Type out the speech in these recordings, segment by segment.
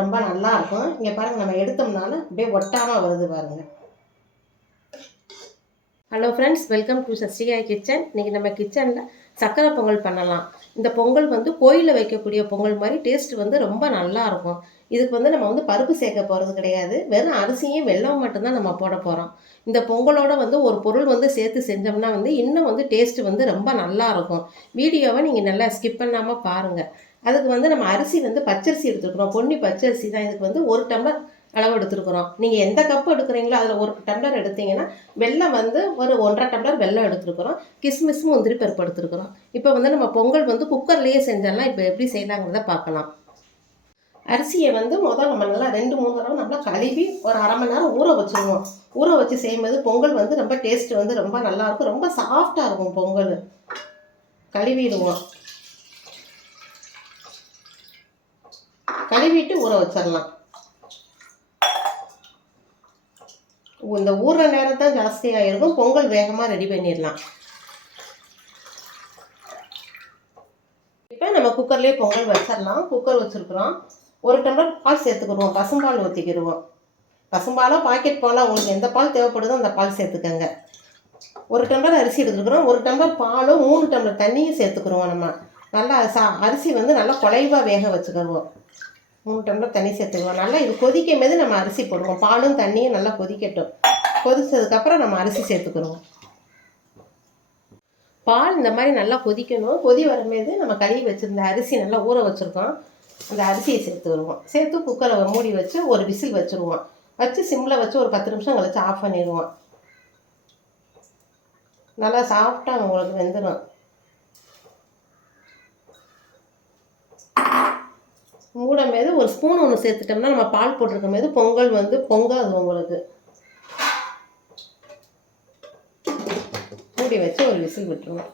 ரொம்ப நல்லா இருக்கும் இங்கே பாருங்கள் நம்ம எடுத்தோம்னாலும் அப்படியே ஒட்டாமல் வருது பாருங்கள் ஹலோ ஃப்ரெண்ட்ஸ் வெல்கம் டு சஸ்டிகாய் கிச்சன் இன்றைக்கி நம்ம கிச்சனில் சக்கரை பொங்கல் பண்ணலாம். இந்த பொங்கல் வந்து கோயிலில் வைக்கக்கூடிய பொங்கல் மாதிரி டேஸ்ட் வந்து ரொம்ப நல்லா இருக்கும் இதுக்கு வந்து நம்ம வந்து பருப்பு சேர்க்க போகிறது கிடையாது. வெறும் அரிசியும் வெள்ளம் மட்டும்தான் நம்ம போட போகிறோம் இந்த பொங்கலோட வந்து ஒரு பொருள் வந்து சேர்த்து செஞ்சோம்னா வந்து இன்னும் வந்து டேஸ்ட் வந்து ரொம்ப நல்லா இருக்கும் வீடியோவை நீங்கள் நல்லா ஸ்கிப் பண்ணாமல் பாருங்கள் அதுக்கு வந்து நம்ம அரிசி வந்து பச்சரிசி எடுத்துருக்குறோம் பொன்னி பச்சரிசி தான் இதுக்கு வந்து ஒரு டம்ளர் அளவு எடுத்துருக்குறோம் நீங்கள் எந்த கப்பு எடுக்கிறீங்களோ அதில் ஒரு டம்ளர் எடுத்தீங்கன்னா வெல்லம் வந்து ஒரு ஒன்றரை டம்ளர் வெல்லம் எடுத்துருக்குறோம் கிஸ்மிஸ் முந்திரி பருப்பு எடுத்துருக்குறோம் இப்போ வந்து நம்ம பொங்கல் வந்து குக்கர்லேயே செஞ்சிடலாம் இப்போ எப்படி செய்யலாங்கிறத பார்க்கலாம். அரிசியை வந்து முதல் நம்ம நல்லா ரெண்டு மூணு தடவை நல்லா கழுவி ஒரு அரை மணி நேரம் ஊற வச்சுருவோம் ஊற வச்சு செய்யும்போது பொங்கல் வந்து ரொம்ப டேஸ்ட் வந்து ரொம்ப நல்லாயிருக்கும் ரொம்ப சாஃப்டாக இருக்கும் பொங்கல். கழுவிடுவோம். கழுவிட்டு ஊற வச்சிடலாம் இந்த ஊற நேரம் தான் ஜாஸ்தியாக இருக்கும் பொங்கல் வேகமாக ரெடி பண்ணிடலாம் இப்போ நம்ம குக்கர்லேயே பொங்கல் வச்சிடலாம் குக்கர் வச்சுருக்குறோம். ஒரு டம்ளர் பால் சேர்த்துக்கிடுவோம். பசும்பால் ஊற்றிக்கிடுவோம் பசும்பாலோ பாக்கெட் பாலோ உங்களுக்கு எந்த பால் தேவைப்படுதோ அந்த பால் சேர்த்துக்கங்க. ஒரு டம்ளர் அரிசி எடுத்துருக்குறோம் ஒரு டம்ளர் பாலும் மூணு டம்ளர் தண்ணியும் சேர்த்துக்குருவோம் நம்ம. நல்லா சா அரிசி வந்து நல்லா குலைவாக வேக வச்சுக்கிடுவோம். மூணு டம்ளர் தண்ணி சேர்த்துக்குவோம். நல்லா இது கொதிக்கும் போது நம்ம அரிசி போடுவோம். பாலும் தண்ணியும் நல்லா கொதிக்கட்டும். கொதிச்சதுக்கப்புறம் நம்ம அரிசி சேர்த்துக்குருவோம் பால் இந்த மாதிரி நல்லா கொதிக்கணும். கொதி வரும்போது நம்ம கழுவி வச்சுருந்த அரிசி நல்லா ஊற வச்சுருக்கோம். அந்த அரிசியை சேர்த்து வருவோம். சேர்த்து குக்கரை மூடி வச்சு ஒரு விசில் வச்சுருவோம். வச்சு சிம்மில் வச்சு ஒரு பத்து நிமிஷம் கழிச்சு ஆஃப் பண்ணிடுவோம். நல்லா சாஃப்டாக உங்களுக்கு வெந்துடும் மூடும் போது ஒரு ஸ்பூன் ஒன்று சேர்த்துட்டோம்னா நம்ம பால் போட்டிருக்கும் போது பொங்கல் வந்து பொங்காது உங்களுக்கு. மூடி வச்சு ஒரு விசில் விட்டுருவோம்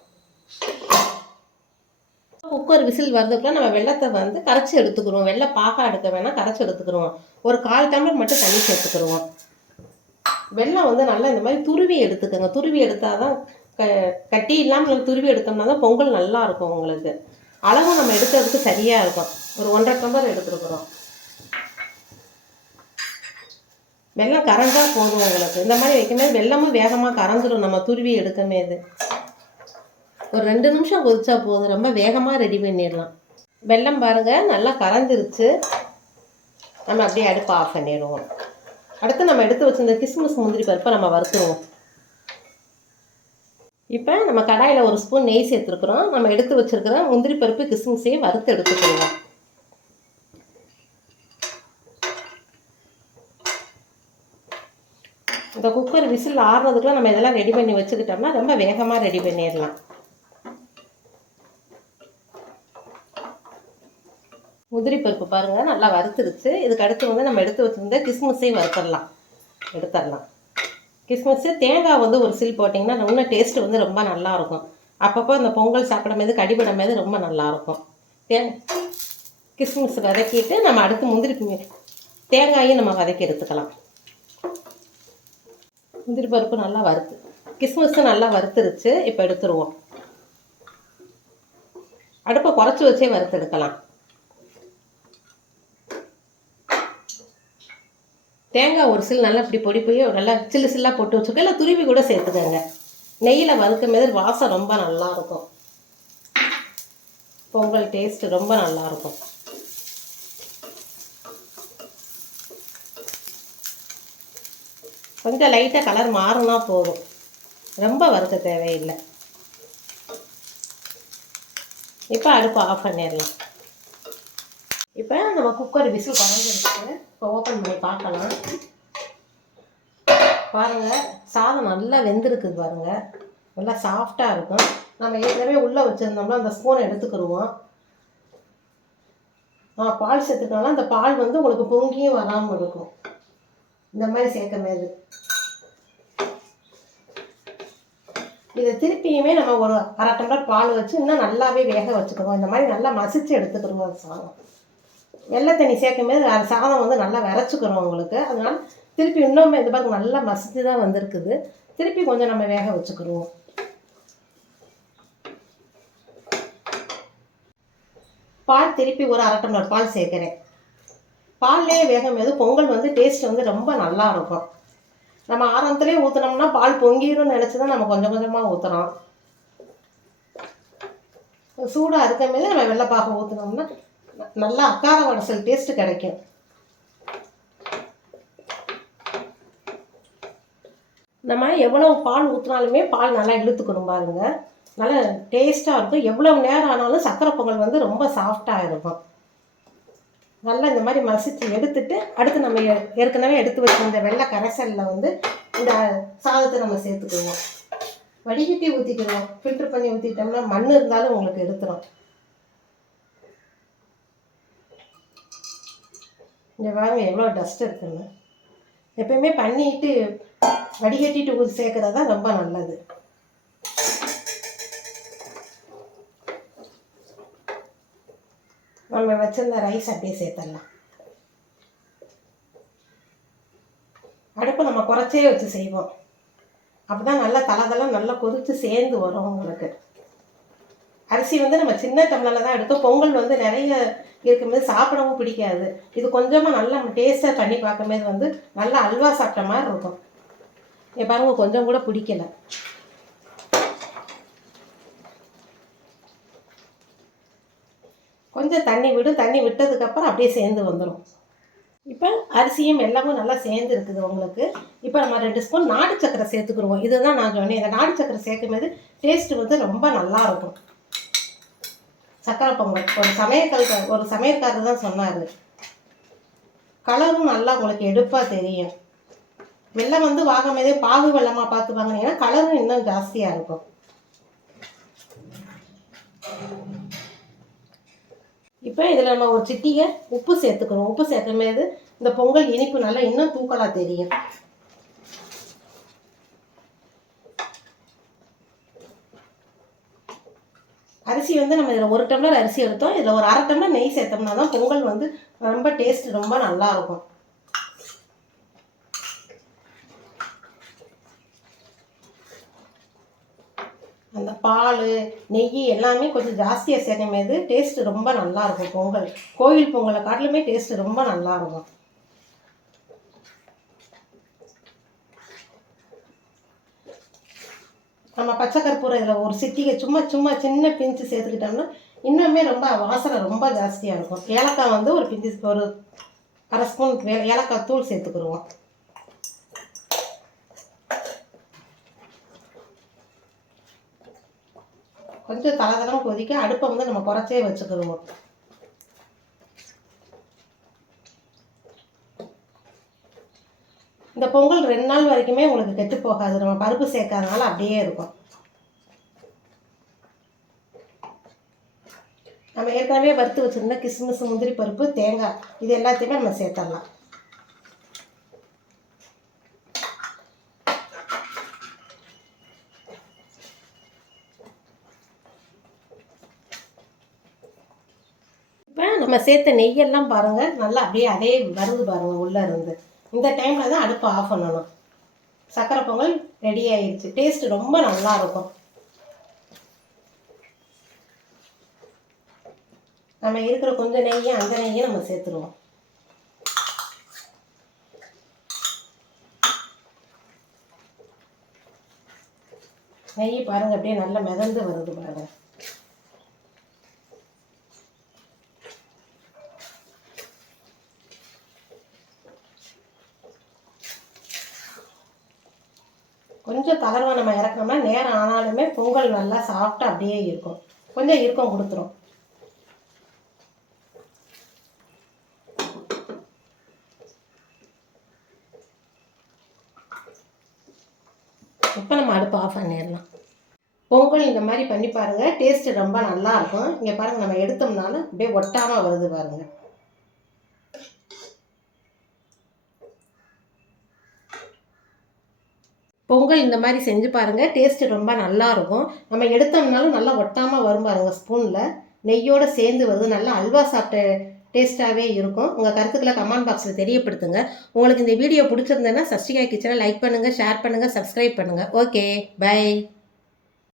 குக்கர் விசில் வர்றதுக்குள்ள நம்ம வெள்ளத்தை வந்து கரைச்சி எடுத்துக்கிறோம் வெள்ளை பாகா எடுக்க வேணால் கரைச்சி எடுத்துக்கிறோம் ஒரு கால் டம்ளர் மட்டும் தண்ணி சேர்த்துக்கிறோம் வெள்ளம் வந்து நல்லா இந்த மாதிரி துருவி எடுத்துக்கோங்க. துருவி எடுத்தால் தான் க கட்டி இல்லாமல் துருவி எடுத்தோம்னா தான் பொங்கல் நல்லா இருக்கும் உங்களுக்கு. அளவு நம்ம எடுக்கிறதுக்கு சரியாக இருக்கும். ஒரு ஒன்றரை டம்ளர் எடுத்துருக்குறோம். வெள்ளம் கரண்டாக போதும் உங்களுக்கு. இந்த மாதிரி வைக்கும்போது வெள்ளமும் வேகமாக கரைஞ்சிடும் நம்ம துருவி எடுக்கமே இது ஒரு ரெண்டு நிமிஷம் கொதிச்சா போதும். ரொம்ப வேகமாக ரெடி பண்ணிடலாம். வெள்ளம் பாருங்கள் நல்லா கரைஞ்சிருச்சு. நம்ம அப்படியே அடுப்பு ஆஃப் பண்ணிடுவோம். அடுத்து நம்ம எடுத்து வச்சிருந்த கிஸ்மிஸ் முந்திரி பருப்பை நம்ம வறுத்துருவோம். இப்போ நம்ம கடாயில் ஒரு ஸ்பூன் நெய் சேர்த்துருக்குறோம். நம்ம எடுத்து வச்சுருக்கிற முந்திரி பருப்பு கிஸ்மிஸையும் வறுத்து எடுத்துக்கிடுவோம் இந்த குக்கர் விசில் ஆறுறதுக்குள்ள நம்ம இதெல்லாம் ரெடி பண்ணி வச்சுக்கிட்டோம்னா ரொம்ப வேகமாக ரெடி பண்ணிடலாம். முந்திரி பருப்பு பாருங்கள் நல்லா வறுத்துருச்சு. இதுக்கு அடுத்து வந்து நம்ம எடுத்து வச்சுருந்த கிஸ்மிஸையும் வறுத்துடலாம் எடுத்துடலாம் கிஸ்மிஸ்ஸு தேங்காய் வந்து ஒரு சில் போட்டிங்கன்னா இன்னும் டேஸ்ட்டு வந்து ரொம்ப நல்லாயிருக்கும். அப்பப்போ இந்த பொங்கல் சாப்பிடும் போது கடிபடும் போது ரொம்ப நல்லாயிருக்கும். தே கிஸ்மிஸ் வதக்கிட்டு நம்ம அடுத்து முந்திரி தேங்காயும் நம்ம வதக்கி எடுத்துக்கலாம். முந்திரி பருப்பு நல்லா வறுத்து கிஸ்மிஸும் நல்லா வறுத்துருச்சு இப்போ எடுத்துருவோம். அடுப்பை குறைச்சி வச்சே வறுத்து எடுக்கலாம். தேங்காய் ஒரு சில் நல்லா இப்படி பொடி போய் நல்லா சில்லு சில்லாக போட்டு வச்சுருக்கோம். இல்லை துருவி கூட சேர்த்துக்கோங்க. நெய்யில் வறுக்கும் போது வாசம் ரொம்ப நல்லாயிருக்கும் பொங்கல் டேஸ்ட் ரொம்ப நல்லாயிருக்கும் கொஞ்சம் லைட்டாக கலர் மாறினா போதும். ரொம்ப வறுக்க தேவையில்லை. இப்போ அடுப்பு ஆஃப் பண்ணிடலாம். இப்போ நம்ம குக்கர் விசில் குறைஞ்சிருக்கு இப்போ ஓப்பன் பண்ணி பார்க்கலாம். பாருங்கள் சாதம் நல்லா வெந்திருக்குது பாருங்கள் நல்லா சாஃப்டாக இருக்கும். நம்ம ஏற்கனவே உள்ளே வச்சுருந்தோம்னா அந்த ஸ்பூனை எடுத்துக்கிடுவோம். ஆ பால் சேர்த்துக்கனால அந்த பால் வந்து உங்களுக்கு பொங்கியும் வராமல் இருக்கும். இந்த மாதிரி சேர்க்கும் மாரி இதை திருப்பியுமே நம்ம ஒரு அரை டம்ளர் பால் வச்சு இன்னும் நல்லாவே வேக வச்சுக்கிறோம் இந்த மாதிரி நல்லா மசித்து எடுத்துக்கிடுவோம் அந்த சாதம். வெள்ளை தண்ணி சேர்க்கும்போது சாதம் வந்து நல்லா விரைச்சிக்கிறோம் உங்களுக்கு. அதனால் திருப்பி இன்னும் இந்த பக்கம் நல்லா மசித்து தான் வந்திருக்குது. திருப்பி கொஞ்சம் நம்ம வேக வச்சுக்கிறோம் பால் திருப்பி ஒரு அரை டம்ளர் பால் சேர்க்குறேன். பால்லேயே வேகும் போது பொங்கல் வந்து டேஸ்ட் வந்து ரொம்ப நல்லா இருக்கும். நம்ம ஆரம்பத்துலேயே ஊற்றினோம்னா பால் பொங்கிடும்னு நினச்சி தான் நம்ம கொஞ்சம் கொஞ்சமாக ஊற்றுறோம் சூடாக இருக்கும் போது நம்ம வெள்ளைப்பாக ஊற்றினோம்னா நல்லா அக்கார வடசல் டேஸ்ட் கிடைக்கும். நம்ம எவ்வளோ பால் ஊற்றினாலுமே பால் நல்லா இழுத்துக்கணும் பாருங்க. நல்லா டேஸ்ட்டாக இருக்கும். எவ்வளோ நேரம் ஆனாலும் சக்கரை பொங்கல் வந்து ரொம்ப சாஃப்டாக இருக்கும். நல்லா இந்த மாதிரி மசிச்சு எடுத்துட்டு அடுத்து நம்ம ஏ- ஏற்கனவே எடுத்து வச்சிருந்த வெள்ளை கரைசலில் வந்து இந்த சாதத்தை நம்ம சேர்த்துக்குவோம். வடிகட்டி ஊற்றிக்கிறோம் ஃபில்டர் பண்ணி ஊற்றிட்டோம்னா மண் இருந்தாலும் உங்களுக்கு எடுத்துரும். இந்த வாங்க எவ்வளோ டஸ்ட் இருக்குன்னு. எப்பயுமே பண்ணிட்டு வடிகட்டிட்டு ஊற்றி சேர்க்குறது தான் ரொம்ப நல்லது. நம்ம வச்சிருந்த ரைஸ் அப்படியே சேர்த்துடலாம். அடுப்பு நம்ம குறைச்சே வச்சு செய்வோம். அப்போ தான் நல்லா தலை நல்லா கொதித்து சேர்ந்து வரும் உங்களுக்கு. அரிசி வந்து நம்ம சின்ன டம்ளரில் தான் எடுத்தோம். பொங்கல் வந்து நிறைய இருக்கும்போது சாப்பிடவும் பிடிக்காது. இது கொஞ்சமாக நல்லா டேஸ்ட்டாக பண்ணி பார்க்கும்போது வந்து நல்லா அல்வா சாப்பிட்ட மாதிரி இருக்கும். இங்க பாருங்க கொஞ்சம் கூட பிடிக்கல. கொஞ்சம் தண்ணி விடும் தண்ணி விட்டதுக்கப்புறம் அப்படியே சேர்ந்து வந்துடும் இப்போ அரிசியும் எல்லாமும் நல்லா சேர்ந்து இருக்குது உங்களுக்கு. இப்போ நம்ம ரெண்டு ஸ்பூன் நாட்டு சக்கரை சேர்த்துக்குருவோம் இதுதான் நான் சொன்னேன். இந்த நாட்டு சக்கரை சேர்க்கும் போது டேஸ்ட் வந்து ரொம்ப நல்லா இருக்கும். சக்கரை பொங்கல். ஒரு சமையல்காரர் ஒரு சமையல்காரர் தான் சொன்னார். கலரும் நல்லா உங்களுக்கு எடுப்பாக தெரியும். வெள்ளம் வந்து வாங்கும் போதே பாகு வெள்ளமாக பார்த்து வாங்கினீங்கன்னா கலரும் இன்னும் ஜாஸ்தியாக இருக்கும். இப்போ இதில் நம்ம ஒரு சிட்டிகை உப்பு சேர்த்துக்கிறோம் உப்பு சேர்க்கும் போது இந்த பொங்கல் இனிப்பு நல்லா இன்னும் தூக்கலாக தெரியும். அரிசி வந்து நம்ம இதில் ஒரு டம்ளர் அரிசி எடுத்தோம். இதில் ஒரு அரை டம்ளர் நெய் சேர்த்தோம்னா தான் பொங்கல் வந்து ரொம்ப டேஸ்ட் ரொம்ப நல்லா இருக்கும். அந்த பால் நெய் எல்லாமே கொஞ்சம் ஜாஸ்தியாக சேர்க்கும் போது டேஸ்ட்டு ரொம்ப நல்லாயிருக்கும் பொங்கல். கோயில் பொங்கலை காட்டிலுமே டேஸ்ட்டு ரொம்ப நல்லா நம்ம பச்சை கற்பூரம் இதில் ஒரு சிட்டிகை சும்மா சும்மா சின்ன பிஞ்சு சேர்த்துக்கிட்டோம்னா இன்னுமே ரொம்ப வாசனை ரொம்ப ஜாஸ்தியாக இருக்கும். ஏலக்காய் வந்து ஒரு பிஞ்சு ஒரு அரை ஸ்பூன் வே- ஏலக்காய் தூள் சேர்த்துக்கிடுவோம். கொஞ்சம் தளதளம் கொதிக்க அடுப்பை வந்து நம்ம குறைச்சே வச்சுக்கிடுவோம். இந்த பொங்கல் ரெண்டு நாள் வரைக்குமே உங்களுக்கு கெட்டு போகாது. நம்ம பருப்பு சேர்க்காதனால அப்படியே இருக்கும். நம்ம ஏற்கனவே வறுத்து வச்சிருந்த கிஸ்மிஸ் முந்திரி பருப்பு தேங்காய் இது எல்லாத்தையுமே நம்ம சேர்த்துடலாம். இப்போ நம்ம சேர்த்த நெய்யெல்லாம் பாருங்கள் நல்லா அப்படியே அதே வருது பாருங்கள் உள்ளே இருந்து. இந்த டைமில் தான் அடுப்பை ஆஃப் பண்ணணும். சக்கரை பொங்கல் ரெடி ஆயிடுச்சு டேஸ்ட் ரொம்ப நல்லா இருக்கும். நம்ம இருக்கிற கொஞ்சம் நெய்யும் அந்த நெய்யும் நம்ம சேர்த்துருவோம். நெய் பாருங்க அப்படியே நல்லா மிதந்து வருது பாருங்க. கொஞ்சம் தளர்வா நம்ம இறக்கணும்னா நேரம் ஆனாலுமே பொங்கல் நல்லா சாஃப்டாக அப்படியே இருக்கும். கொஞ்சம் இறுக்கம் கொடுத்துரும். இப்போ நம்ம அடுப்பு ஆஃப் பண்ணிடலாம். பொங்கல் இந்த மாதிரி பண்ணி பாருங்கள் டேஸ்ட்டு ரொம்ப நல்லா இருக்கும். இங்கே பாருங்கள் நம்ம எடுத்தோம்னாலும் அப்படியே ஒட்டாமல் வருது பாருங்கள் பொங்கல் இந்த மாதிரி செஞ்சு பாருங்கள் டேஸ்ட்டு ரொம்ப நல்லாயிருக்கும் நம்ம எடுத்தோம்னாலும் நல்லா ஒட்டாமல் வரும் பாருங்கள் ஸ்பூனில் நெய்யோடு சேர்ந்து வருது. நல்லா அல்வா சாப்பிட்ட டேஸ்ட்டாகவே இருக்கும். உங்கள் கருத்துக்களை கமெண்ட் பாக்ஸில் தெரியப்படுத்துங்க. உங்களுக்கு இந்த வீடியோ பிடிச்சிருந்தேன்னா சஷ்டிகா கிச்சனை லைக் பண்ணுங்கள் ஷேர் பண்ணுங்கள் சப்ஸ்கிரைப் பண்ணுங்கள் ஓகே பை